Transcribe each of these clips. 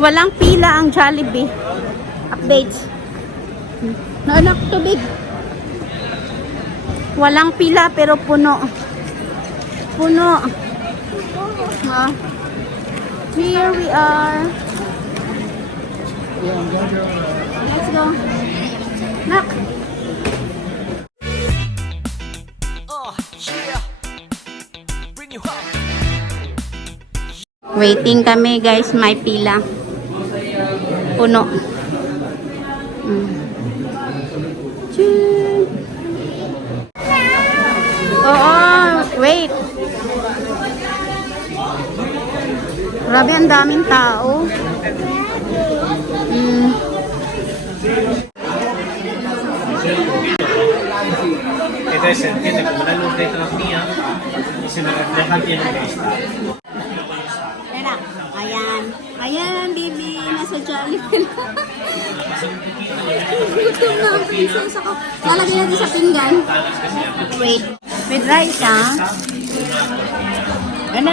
Walang pila ang Jollibee. Updates. Naanak, tubig. Walang pila pero puno. Puno. Here we are. Let's go. Nak. Waiting kami guys, may pila. Puno. Oo, wait. Grabe, ang daming tao. Entonces se entiende como la luz detrás mía y se me refleja aquí en el cristal. Ayan. Ayan, baby. Nasa Jollibee. Gutom na ang princess ako. Lalagay natin sa pinggan. Wait. With rice, ha? Ano.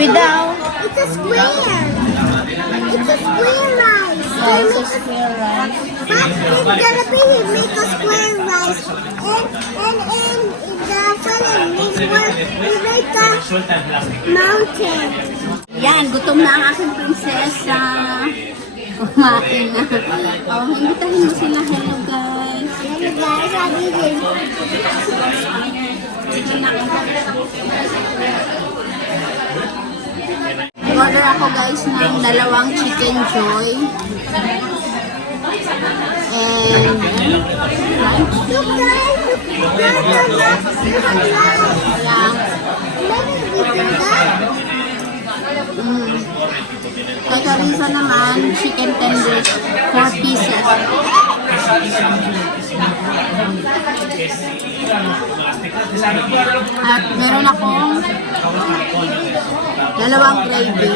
Without. It's a square. It's a square rice. Oh, it's a square rice. But it's gonna be make a square rice. And in the following we make a mountain. Yan, gutom na ang aking prinsesa. Kumain na. Oh, imbitahin mo sila. Hello, guys. Hello guys, I'm eating. Order ako guys ng dalawang chicken joy. And Look guys, look guys, yeah. Kay Carissa naman, chicken tenders, 4 pieces. At meron akong dalawang gravy.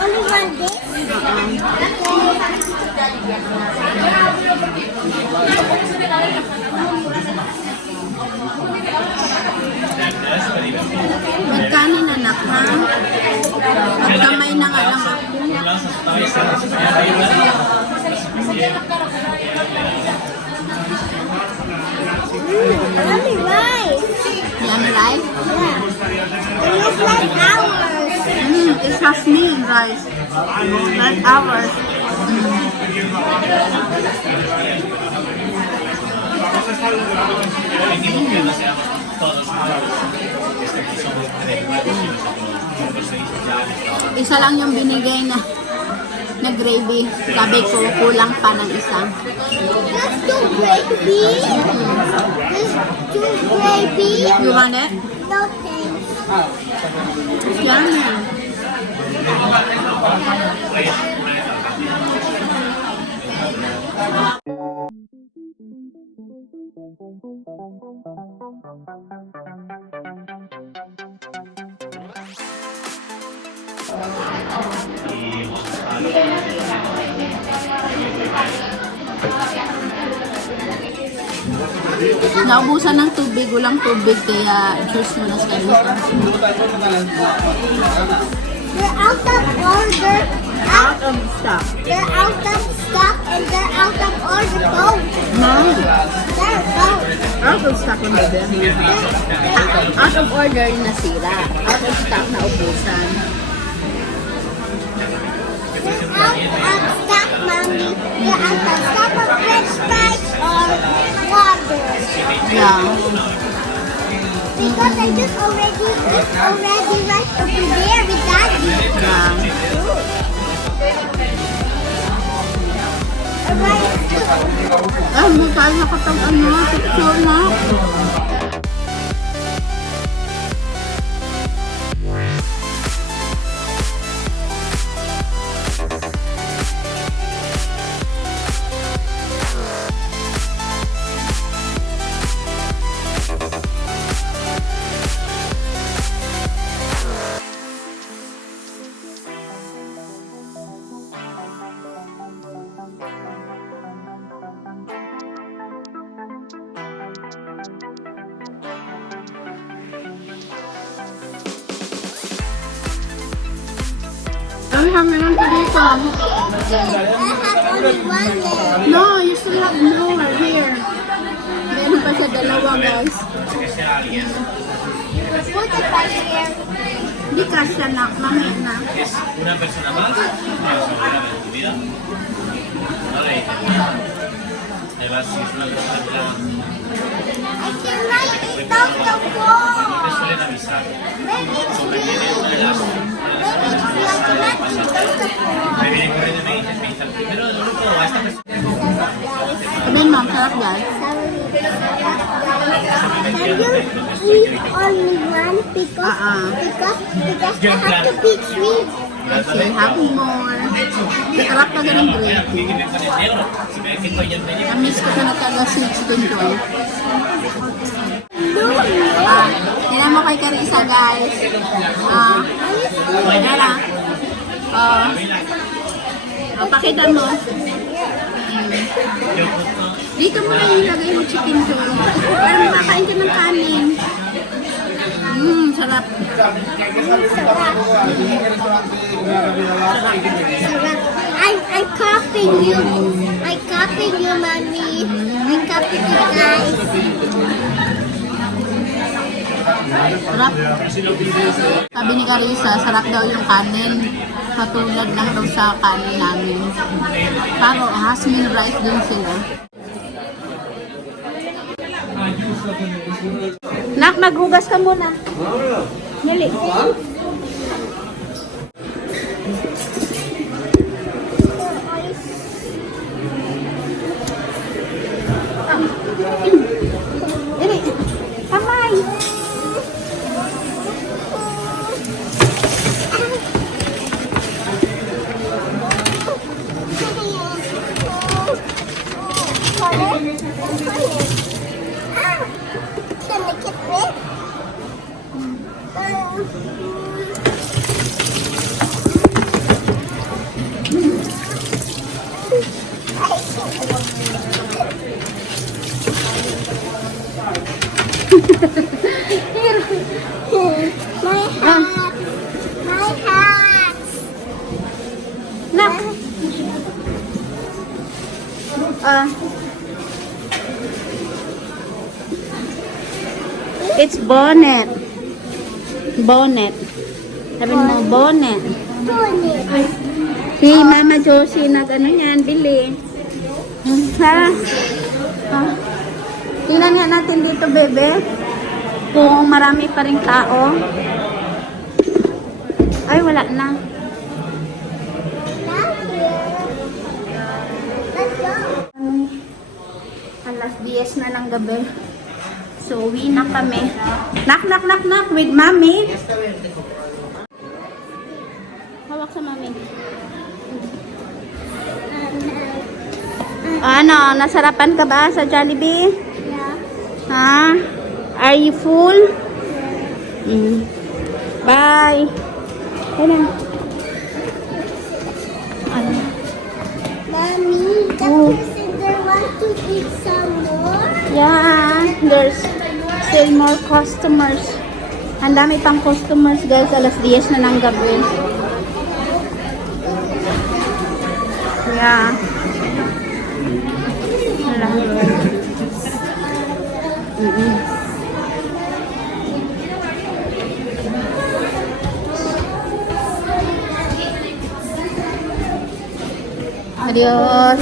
Only one this? Magkanin anak ha? Magkamay na nga lang ako. Only rice. Yan rice? Yeah. It looks like ours. It has meal rice. Like ours. Isa lang yung binigay na gravy. Sabi ko, kulang pa ng isa. Let's do gravy. Let's do gravy. You want it? No thanks. Yummy. Naubusan ng tubig, walang tubig, kaya juice muna sa kanila. They're out of order. Out of stock. They're out of stock and they're out of order both. No. They're both. Out of stock lang ba? Out of order nasira. Out of stock na ubusan. They're out of stock, mommy. They're out of stock of french fries or water. Yeah. Because I just already right over there with daddy. Yeah. Alright. Ah, mo tayo nakatag ano, picture na. Ang hanginan ko dito. I have only one leg. No, you still have more here. Meron pa sa dalawa, guys. Put it right here. Hindi kasya na, mamaya na. Es una persona más para asegurar en tu vida. Vale, además, si es una cosa que la I cannot eat off the floor. te suelen avisar. When it's free. When it's free, I cannot eat off the floor. Me vienen corriendo y me dicen, primero del grupo a esta persona. Sabihin, ma'am, sarap, guys. Can you eat only one because I have to be three. Kasi have more. Sarap ka ganun gravy. Que me pone negro. Si me ven que estoy en medio, Namiss ko na talaga si chicken joy. No, Tingnan mo kay Carissa, guys. Yan lang. Pakita mo. yo justo Dito mo na ilagay mo chicken joy. Parang makakain ka ng kanin. Sarap. I'm copying you. I'm copying you, mommy. I'm copying you, guys. Sarap. Sabi ni Carissa, sarap daw yung kanin. Katulad lang daw sa kanin namin. Pero jasmine rice din sila. Nak, maghugas ka muna. Dali. Dali. Kamay. Can I get rid? My hat. My hat. Nak. It's bonnet. Bonnet. Sabi mo, bonnet. Bonnet. Si Mama Josie ano yan, bili. Ha? Tingnan nga natin dito, bebe. Kung marami pa rin tao. Ay, wala na. Let's go. Alas 10 na ng gabi. So, uwi na kami. Knock, knock, knock, knock with mommy. Hawak sa mommy. Ano, nasarapan ka ba sa Jollibee? Yeah. Ha? Are you full? Bye. Ano? Ano? Mommy, the Oh. person there want to eat some more? Yeah, there's still more customers. Ang dami pang customers, guys. Alas 10 na ng gabi. Yeah. Wala. Adios.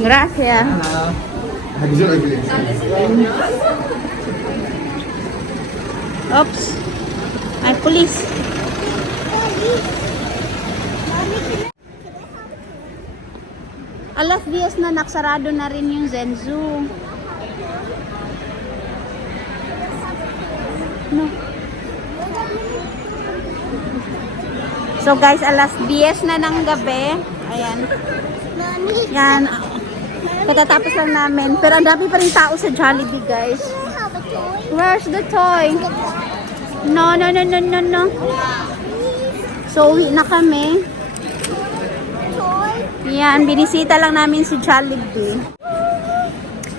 Gracias. Oops. Ay, police. Alas 10 na, naksarado na rin yung Zenzu. No. So guys, alas 10 na ng gabi. Ayan. Mommy, Yan. Katatapos lang namin. Pero ang dami pa rin tao sa Jollibee, guys. I have a toy. Where's the toy? No, no, no, no, no, no. So, uwi na kami. Toy. Yan, binisita lang namin si Jollibee.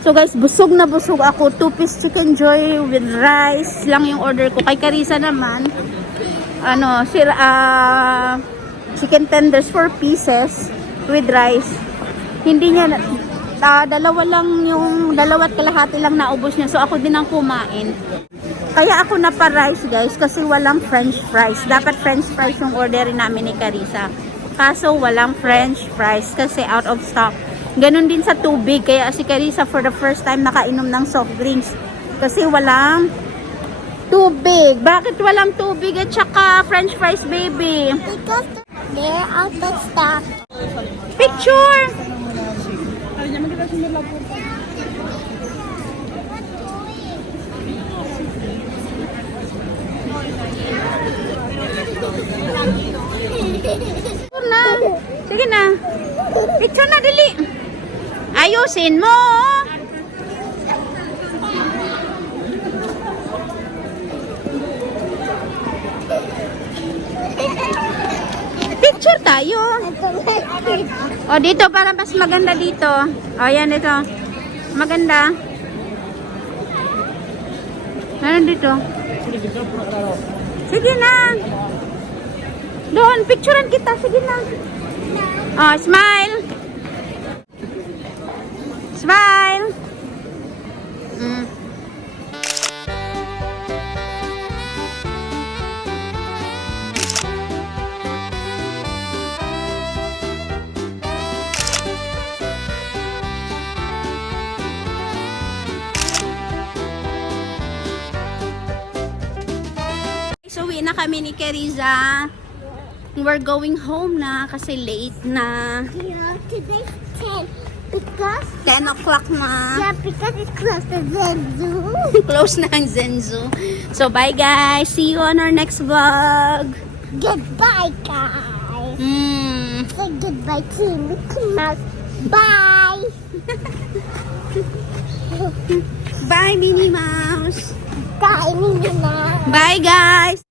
So guys, busog na busog ako. 2-piece chicken joy with rice lang yung order ko. Kay Carissa naman, chicken tenders 4 pieces with rice. Hindi niya, dalawa't kalahati lang naubos niya. So ako din ang kumain. Kaya ako napa-rice guys kasi walang french fries. Dapat french fries yung orderin namin ni Carissa. Kaso walang french fries kasi out of stock. Ganon din sa tubig. Kaya si Carissa for the first time nakainom ng soft drinks. Kasi walang tubig. Bakit walang tubig at saka french fries, baby? Because they're out of stock. Picture! Picture na. Sige na. Picture na, dali. Ayusin mo. Picture tayo. O, dito para mas maganda dito. O, yan dito. Maganda. Ano dito? Sige na. Doon, picturean kita. Sige na. O, smile. Smile. So, uwi na kami ni Carissa. We're going home na kasi late na. Yeah, today's 10. Because 10 o'clock na. yeah, because it's close to Zenzu. Close na ang Zenzu. So, bye guys. See you on our next vlog. Goodbye, guys. Say goodbye to Mickey Mouse. Bye. Bye, Minnie Mouse. Bye, Minnie Mouse. Bye, guys.